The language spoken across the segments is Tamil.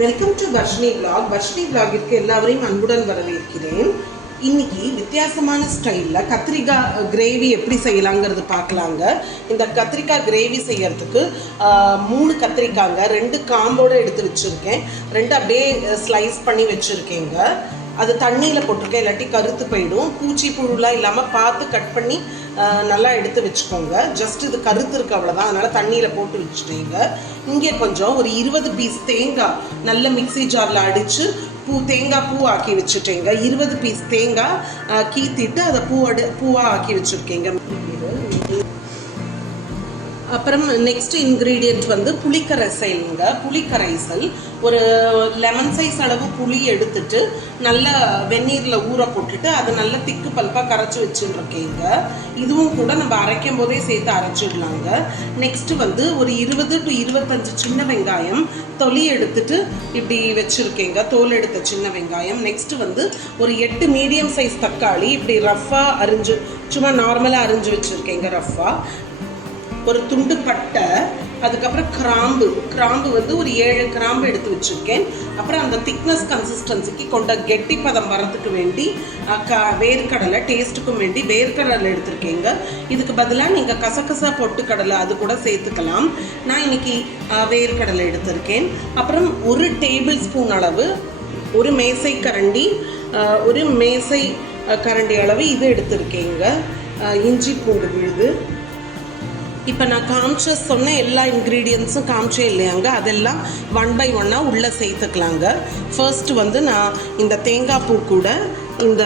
Welcome to Varshini vlog. Varshini விலாகிற்கு எல்லாரையும் அன்புடன் வரவேற்கிறேன். இன்னைக்கு வித்தியாசமான ஸ்டைலில் கத்திரிக்காய் கிரேவி எப்படி செய்யலாங்கிறது பார்க்கலாங்க. இந்த கத்திரிக்காய் கிரேவி செய்யறதுக்கு 3 கத்திரிக்காய்ங்க, 2 காம்போடு எடுத்து வச்சுருக்கேன், 2 அப்படியே ஸ்லைஸ் பண்ணி வச்சுருக்கேங்க. அது தண்ணியில் போட்டிருக்கேன், இல்லாட்டி கருத்து போயிடும். பூச்சி புழுலாம் இல்லாமல் பார்த்து கட் பண்ணி நல்லா எடுத்து வச்சுக்கோங்க. ஜஸ்ட் இது கருத்து இருக்குது, அவ்வளோதான். அதனால் தண்ணியில் போட்டு வச்சுட்டேங்க. இங்கே கொஞ்சம் ஒரு 20 பீஸ் தேங்காய் நல்ல மிக்சி ஜாரில் அடித்து தேங்காய் பூ ஆக்கி வச்சுட்டேங்க. 20 பீஸ் தேங்காய் கீத்திட்டு அதை பூவாக ஆக்கி வச்சுருக்கேங்க. அப்புறம் நெக்ஸ்ட் இன்க்ரீடியன்ட் வந்து புளிக்கரைசல்ங்க. புளிக்கரைசல் ஒரு லெமன் சைஸ் அளவு புளி எடுத்துட்டு நல்லா வெந்நீரில் ஊற போட்டுட்டு அதை நல்லா திக்கு பல்பாக கரைச்சி வச்சுருக்கேங்க. இதுவும் கூட நம்ம அரைக்கும் போதே சேர்த்து அரைச்சிடலாங்க. நெக்ஸ்ட்டு வந்து ஒரு 20 to 25 சின்ன வெங்காயம் தொலி எடுத்துட்டு இப்படி வச்சுருக்கேங்க, தோல் எடுத்த சின்ன வெங்காயம். நெக்ஸ்ட்டு வந்து ஒரு 8 மீடியம் சைஸ் தக்காளி இப்படி ரஃப்பாக அரிஞ்சு, சும்மா நார்மலாக அரிஞ்சு வச்சுருக்கேங்க ரஃப்பாக. ஒரு துண்டு பட்டை, அதுக்கப்புறம் கிராம்பு வந்து ஒரு 7 கிராம்பு எடுத்து வச்சுருக்கேன். அப்புறம் அந்த திக்னஸ் கன்சிஸ்டன்சிக்கு கொண்ட கெட்டி பதம் வரதுக்கு வேண்டி வேர்க்கடலை, டேஸ்ட்டுக்கும் வேண்டி வேர்க்கடலை எடுத்துருக்கேங்க. இதுக்கு பதிலாக நீங்கள் கசகசா பொட்டுக்கடலை அது கூட சேர்த்துக்கலாம். நான் இன்னைக்கு வேர்க்கடலை எடுத்திருக்கேன். அப்புறம் 1 டேபிள் ஸ்பூன் அளவு, ஒரு மேசை கரண்டி அளவு இது எடுத்திருக்கேங்க இஞ்சி பூண்டு விழுது. இப்போ நான் சொன்ன எல்லா இன்க்ரீடியன்ஸும் காமிச்சே இல்லையாங்க, அதெல்லாம் 1 by 1 உள்ளே சேர்த்துக்கலாங்க. ஃபர்ஸ்ட் வந்து நான் இந்த தேங்காய் பூ கூட இந்த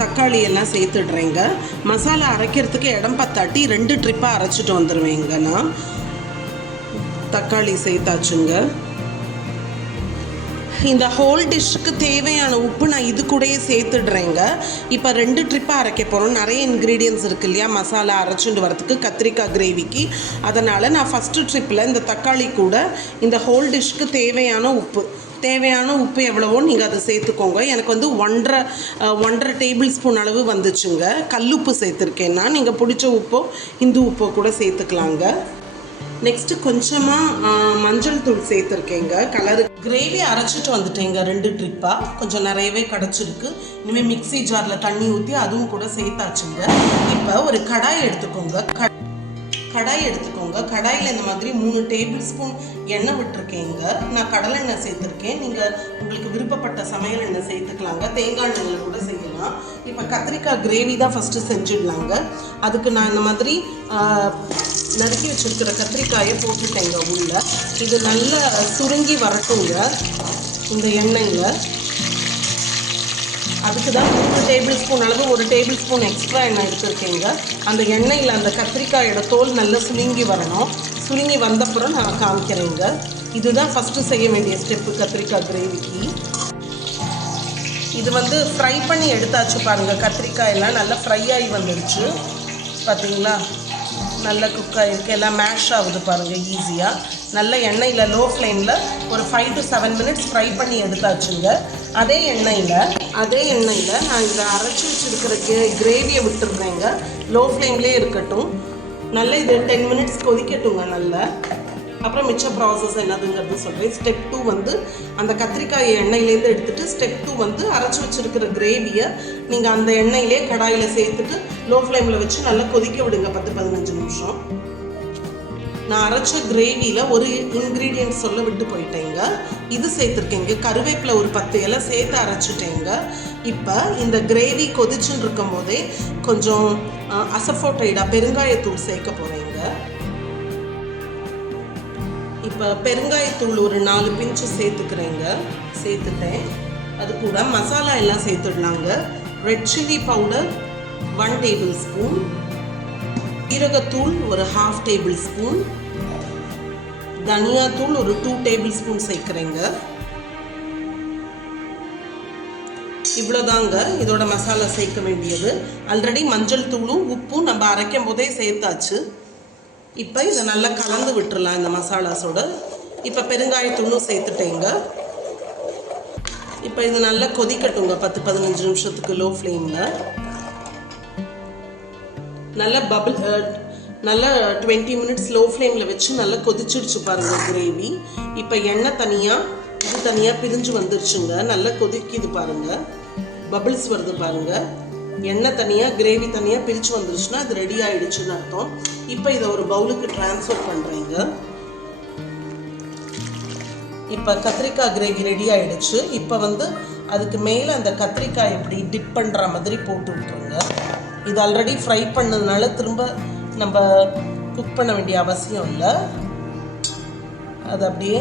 தக்காளி எல்லாம் சேர்த்துடுறேங்க. மசாலா அரைக்கிறதுக்கு இடம் பத்தாட்டி 2 ட்ரிப்பாக அரைச்சிட்டு வந்துடுவேங்க. நான் தக்காளி சேர்த்தாச்சுங்க. இந்த ஹோல் டிஷ்ஷுக்கு தேவையான உப்பு நான் இது கூடயே சேர்த்துடுறேங்க. இப்போ 2 ட்ரிப்பாக அரைக்க போகிறோம். நிறைய இன்க்ரீடியன்ஸ் இருக்குது இல்லையா மசாலா அரைச்சிட்டு வரதுக்கு கத்திரிக்காய் கிரேவிக்கு. அதனால் நான் ஃபஸ்ட்டு ட்ரிப்பில் இந்த தக்காளி கூட இந்த ஹோல் டிஷ்ஷுக்கு தேவையான உப்பு எவ்வளவோ நீங்கள் அதை சேர்த்துக்கோங்க. எனக்கு வந்து 1.5 டேபிள் ஸ்பூன் அளவு வந்துச்சுங்க. கல்லுப்பு சேர்த்துருக்கேன்னா நீங்கள் பிடிச்ச உப்போ இந்து உப்போ கூட சேர்த்துக்கலாங்க. நெக்ஸ்ட்டு கொஞ்சமாக மஞ்சள் தூள் சேர்த்துருக்கேங்க கலரு. கிரேவி அரைச்சிட்டு வந்துட்டேங்க 2 ட்ரிப்பாக, கொஞ்சம் நிறையவே கிடச்சிருக்கு. இனிமேல் மிக்சி ஜாரில் தண்ணி ஊற்றி அதுவும் கூட சேர்த்தாச்சுங்க. இப்போ ஒரு கடாய் எடுத்துக்கோங்க. கடாயில் இந்த மாதிரி 3 டேபிள் ஸ்பூன் எண்ணெய் விட்டுருக்கேங்க. நான் கடலை எண்ணெய் சேர்த்துருக்கேன். நீங்கள் உங்களுக்கு விருப்பப்பட்ட சமையல் எண்ணெய் சேர்த்துக்கலாங்க, தேங்காய் எண்ணெயில் கூட செய்யலாம். இப்போ கத்திரிக்காய் கிரேவி தான் ஃபஸ்ட்டு செஞ்சிடலாங்க. அதுக்கு நான் இந்த மாதிரி நறுக்கி வச்சுருக்கிற கத்திரிக்காயை போட்டுட்டேங்க உள்ள. இது நல்லா சுருங்கி வரட்டுங்க இந்த எண்ணெயில். அதுக்கு தான் 3 டேபிள் ஸ்பூன் அளவு 1 டேபிள் ஸ்பூன் எக்ஸ்ட்ரா எண்ணெய் எடுத்துருக்கேங்க. அந்த எண்ணெயில் அந்த கத்திரிக்காயோட தோல் நல்லா சுருங்கி வரணும். சுருங்கி வந்தப்புறம் நான் காமிக்கிறேங்க. இதுதான் ஃபஸ்ட்டு செய்ய வேண்டிய ஸ்டெப்பு கத்திரிக்காய் கிரேவிக்கு. இது வந்து ஃப்ரை பண்ணி எடுத்தாச்சு பாருங்கள். கத்திரிக்காயெல்லாம் நல்லா ஃப்ரை ஆகி வந்துடுச்சு பார்த்தீங்களா, நல்லா குக் ஆகிருக்கு, எல்லாம் மேஷ் ஆகுது பாருங்கள் ஈஸியாக. நல்ல எண்ணெயில் லோ ஃப்ளேமில் ஒரு 5 to 7 மினிட்ஸ் ஃப்ரை பண்ணி எடுத்தாச்சுங்க. அதே எண்ணெயில் நான் இதை அரைச்சி வச்சுருக்கிற கிரேவியை விட்டுருந்தேங்க. லோ ஃப்ளேம்லேயே இருக்கட்டும். நல்லா இது 10 மினிட்ஸ் கொதிக்கட்டுங்க நல்லா. அப்புறம் மிச்ச ப்ராசஸ் என்னதுங்கிறது சொல்கிறேன். ஸ்டெப் 2 வந்து அந்த கத்திரிக்காய் எண்ணெயிலேருந்து எடுத்துகிட்டு, ஸ்டெப் 2 வந்து அரைச்சி வச்சுருக்கிற கிரேவியை நீங்கள் அந்த எண்ணெயிலே கடாயில் சேர்த்துட்டு லோ ஃப்ளேமில் வச்சு நல்லா கொதிக்க விடுங்க 10-15 நிமிஷம். நான் அரைச்ச கிரேவியில் ஒரு இன்க்ரீடியன்ட் சொல்ல விட்டு போயிட்டேங்க. இது சேர்த்துருக்கேங்க, கருவேப்பிலை ஒரு 10 இலை சேர்த்து அரைச்சிட்டேங்க. இப்போ இந்த கிரேவி கொதிச்சுன்னு இருக்கும் போதே கொஞ்சம் அசஃபோட்டைடாக பெருங்காயத்தூள் சேர்க்க போகிறேங்க. இப்போ பெருங்காயத்தூள் ஒரு 4 பிஞ்சு சேர்த்துட்டேன். அது கூட மசாலா எல்லாம் சேர்த்துடலாங்க. Red chilli powder 1 tablespoon, ஜீரகத்தூள் ஒரு 1/2 டேபிள் ஸ்பூன், தனியாத்தூள் ஒரு 2 டேபிள் ஸ்பூன் சேர்க்குறேங்க. இவ்வளோதாங்க இதோட மசாலா சேர்க்க வேண்டியது. ஆல்ரெடி மஞ்சள் தூளும் உப்பும் நம்ம அரைக்கும் போதே சேர்த்தாச்சு. இப்போ இதை நல்லா கலந்து விட்டுறலாம் இந்த மசாலாஸோட. இப்போ பெருங்காயத்தூளும் சேர்த்துட்டேங்க. இப்போ இது நல்லா கொதிக்கட்டுங்க 10-15 நிமிஷத்துக்கு லோ ஃப்ளேமில். நல்லா நல்லா 20 மினிட்ஸ் லோ ஃப்ளேமில் வச்சு நல்லா கொதிச்சிடுச்சு பாருங்கள் கிரேவி. இப்போ எண்ணெய் தனியாக, இது தனியாக பிரிஞ்சு வந்துருச்சுங்க. நல்லா கொதிக்குது பாருங்கள், பபிள்ஸ் வருது பாருங்கள். எண்ணெய் தனியாக கிரேவி தனியாக பிரித்து வந்துருச்சுன்னா அது ரெடி ஆகிடுச்சுன்னு அர்த்தம். இப்போ இதை ஒரு பவுலுக்கு ட்ரான்ஸ்ஃபர் பண்ணுறீங்க. இப்போ கத்திரிக்காய் கிரேவி ரெடி ஆகிடுச்சு. இப்போ வந்து அதுக்கு மேலே அந்த கத்திரிக்காய் இப்படி டிப் பண்ணுற மாதிரி போட்டு விட்ருங்க. இது ஆல்ரெடி ஃப்ரை பண்ணதுனால திரும்ப நம்ம குக் பண்ண வேண்டிய அவசியம் இல்லை. அது அப்படியே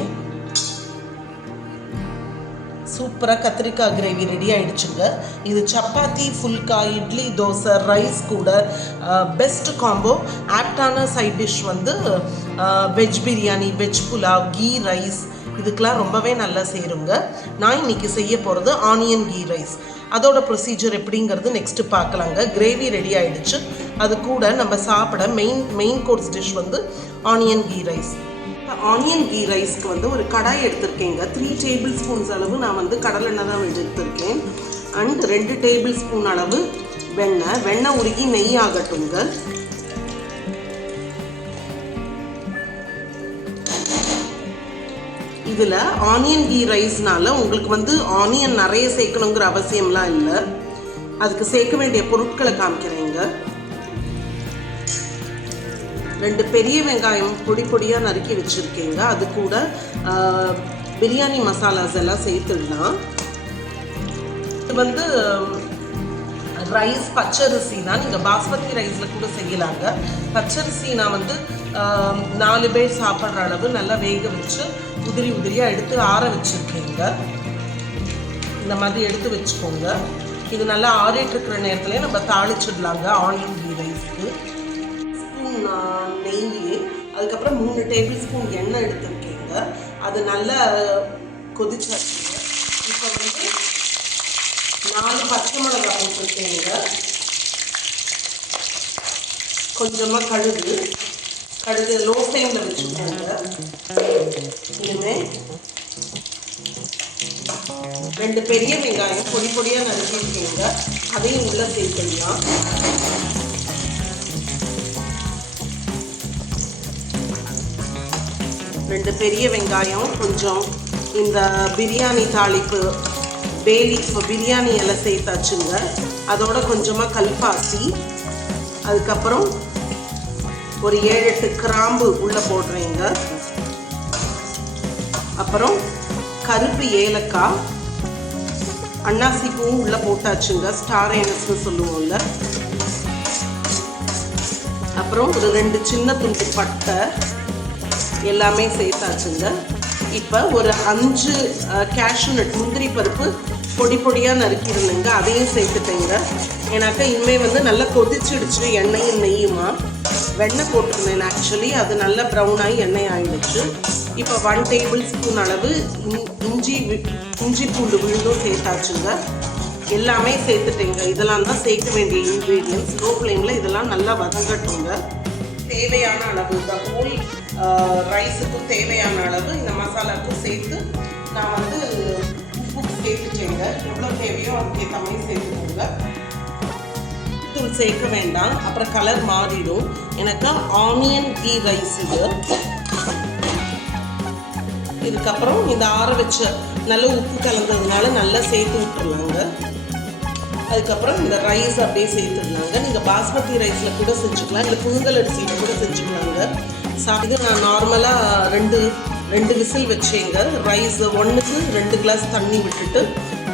சூப்பராக கத்திரிக்காய் கிரேவி ரெடி ஆகிடுச்சுங்க. இது சப்பாத்தி, ஃபுல்கா, இட்லி, தோசை, ரைஸ் கூட பெஸ்ட் காம்போ. ஆப்டான சைட் டிஷ் வந்து veg biryani, veg pulao, ghee rice, இதுக்கெலாம் ரொம்பவே நல்லா சேருங்க. நான் இன்றைக்கி செய்ய போகிறது ஆனியன் கீ ரைஸ். அதோட ப்ரொசீஜர் எப்படிங்கிறது நெக்ஸ்ட்டு பார்க்கலாங்க. கிரேவி ரெடி ஆகிடுச்சு. அது கூட நம்ம சாப்பிட மெயின் கோர்ஸ் டிஷ் வந்து onion ghee rice. Onion ghee ரைஸ்க்கு வந்து ஒரு கடாய் எடுத்திருக்கேங்க. 3 டேபிள் ஸ்பூன்ஸ் அளவு நான் வந்து கடலெண்ணெய் தான் எடுத்திருக்கேன். அண்ட் 2 டேபிள் ஸ்பூன் அளவு வெண்ணெய் உருகி நெய் ஆகட்டுங்க. இதில் ஆனியன் கீ ரைஸ்னால உங்களுக்கு வந்து ஆனியன் நிறைய சேர்க்கணுங்கிற அவசியம்லாம் இல்லை. அதுக்கு சேர்க்க வேண்டிய பொருட்களை காமிக்கிறேங்க. 2 பெரிய வெங்காயம் பொடி பொடியாக நறுக்கி வச்சுருக்கேங்க. அது கூட பிரியாணி மசாலாஸ் எல்லாம் சேர்த்துடலாம். இது வந்து ரைஸ் பச்சரிசி தான். நீங்கள் பாஸ்மதி ரைஸில் கூட செய்யலாங்க. பச்சரிசி நான் வந்து 4 பேர் சாப்பிட்ற அளவு நல்லா வேக வச்சு உதிரியாக எடுத்து ஆற வச்சுருக்கேங்க. இந்த மாதிரி எடுத்து வச்சுக்கோங்க. இது நல்லா ஆறிட்டு இருக்கிற நேரத்துலேயே நம்ம தாளிச்சிடலாங்க ஆனியன் கீ ரைஸ்க்கு. ஸ்பூன் நெய், அதுக்கப்புறம் 3 டேபிள் ஸ்பூன் எண்ணெய் எடுத்துருக்கேங்க. அது நல்லா கொதிச்சாச்சுங்க. இப்போ வந்து 4 பச்சை மிளகாய் போட்டிருக்கேங்க. கொஞ்சமாக கடுகு லோ ஃப்ளேமில் வச்சுக்கோங்க. இனிமே 2 பெரிய வெங்காயம் பொடி பொடியாக நறுக்கிருக்கேங்க. அதையும் உள்ளே சேர்த்துக்கலாம். ரெண்டு பெரிய வெங்காயம், கொஞ்சம் இந்த பிரியாணி தாளிப்பு பேலீஃப் பிரியாணி எல்லாம் சேர்த்தாச்சுங்க. அதோட கொஞ்சமாக கல்பாசி, அதுக்கப்புறம் ஒரு 7-8 கிராம்பு உள்ளே போடுறேங்க. அப்புறம் கருப்பு ஏலக்காய், அன்னாசி பூவும் உள்ளே போட்டாச்சுங்க. ஸ்டார் ஏனஸ்ன்னு சொல்லுவோம்ல. அப்புறம் ஒரு 2 சின்ன துண்டு பட்டை எல்லாமே சேர்த்தாச்சுங்க. இப்போ ஒரு 5 கேஷ்யூ நட் முந்திரி பருப்பு பொடி பொடியாக நறுக்கிருந்தேங்க. அதையும் சேர்த்துட்டேங்க. ஏன்னாக்கா இனிமேல் வந்து நல்லா கொதிச்சிடுச்சு. எண்ணெயும் நெய்யுமா வெண்ணெய் போட்டிருந்தேன் ஆக்சுவலி. அது நல்லா ப்ரௌனாகி எண்ணெய் ஆகிடுச்சு. இப்போ 1 டேபிள் ஸ்பூன் அளவு இஞ்சி பூண்டு விழுந்தும் சேர்த்தாச்சுங்க. எல்லாமே சேர்த்துட்டேங்க. இதெல்லாம் தான் சேர்க்க வேண்டிய இன்க்ரீடியன்ட்ஸ். லோ ஃப்ளேமில் இதெல்லாம் நல்லா வதங்கட்டுங்க. தேவையான அளவு இந்த ஹோல் ரைஸுக்கும் தேவையான அளவு இந்த மசாலாவுக்கும் சேர்த்து நான் வந்து உப்பு சேர்த்துட்டேங்க. எவ்வளோ தேவையோ அதுக்கேற்ற மாதிரி சேர்த்துக்கோங்க. தூள் சேர்க்க வேண்டாம், அப்புறம் கலர் மாறிடும். எனக்கு ஆனியன் கீ ரைஸ் இதுக்கப்புறம் இந்த ஆற வச்ச நல்ல உப்பு கலந்ததுனால நல்லா சேர்த்து விட்டுருலாங்க. அதுக்கப்புறம் இந்த ரைஸ் அப்படியே சேர்த்துடலாங்க. நீங்கள் பாஸ்மதி ரைஸில் கூட செஞ்சுக்கலாம், இல்லை புழுங்கல் அரிசியில் கூட செஞ்சுக்கலாங்க. இது நான் நார்மலாக 2 விசில் வச்சேங்க. ரைஸ் 1க்கு 2 கிளாஸ் தண்ணி விட்டுட்டு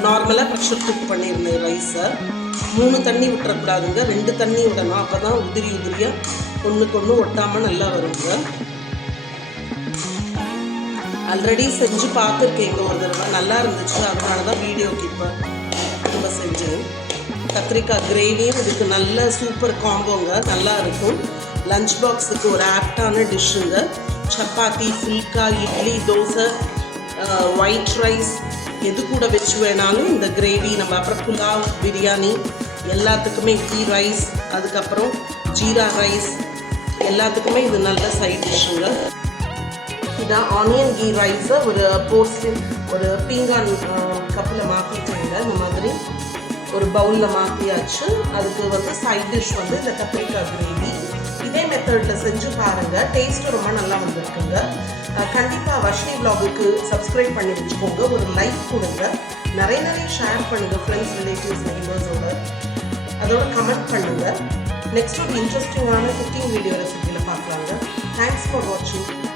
நார்மலாக ப்ரெஷர் குக் பண்ணியிருந்தேன் ரைஸை. 3 தண்ணி விட்டுறக்கூடாதுங்க, 2 தண்ணி விடணும். அப்போ தான் உதிரியாக ஒன்றுக்கு ஒட்டாமல் நல்லா வருங்க. ஆல்ரெடி செஞ்சு பார்த்துருக்கேங்க ஒரு தடவை, நல்லா இருந்துச்சு. அதனால தான் வீடியோக்கு இப்போ ரொம்ப செஞ்சேன். கத்திரிக்காய் கிரேவியும் இதுக்கு நல்ல சூப்பர் காம்போங்க, நல்லா இருக்கும். லஞ்ச் பாக்ஸுக்கு ஒரு ஆப்டான டிஷ்ஷுங்க. சப்பாத்தி, ஃபுல்கா, இட்லி, தோசை, ஒயிட் ரைஸ் எது கூட வச்சு வேணாலும் இந்த கிரேவி நம்ம அப்புறம் புலாவ், பிரியாணி எல்லாத்துக்குமே, கீ ரைஸ், அதுக்கப்புறம் ஜீரா ரைஸ் எல்லாத்துக்குமே இது நல்ல சைட் டிஷ்ஷுங்க. இதான் ஆனியன் கீ ரைஸை ஒரு பீங்கான் கப்பில் மாற்றிட்டேங்க. இந்த மாதிரி ஒரு பவுலில் மாற்றியாச்சு. அதுக்கு வந்து சைட் டிஷ் வந்து இந்த கத்திரிக்காய் கிரேவி. இதே மெத்தடில் செஞ்சு பாருங்கள். டேஸ்ட்டு ரொம்ப நல்லா வந்திருக்குங்க. கண்டிப்பாக வர்ஷினி vlogக்கு சப்ஸ்கிரைப் பண்ணி வச்சுக்கோங்க. ஒரு லைக் கொடுங்க. நிறைய ஷேர் பண்ணுங்கள் ஃப்ரெண்ட்ஸ், ரிலேட்டிவ்ஸ், நெய்பர்ஸோட. அதோட கமெண்ட் பண்ணுங்கள். நெக்ஸ்ட் ஒரு இன்ட்ரெஸ்டிங்கான குக்கிங் வீடியோ ரெசிபியில் பார்க்கலாங்க. தேங்க்ஸ் ஃபார் வாட்சிங்.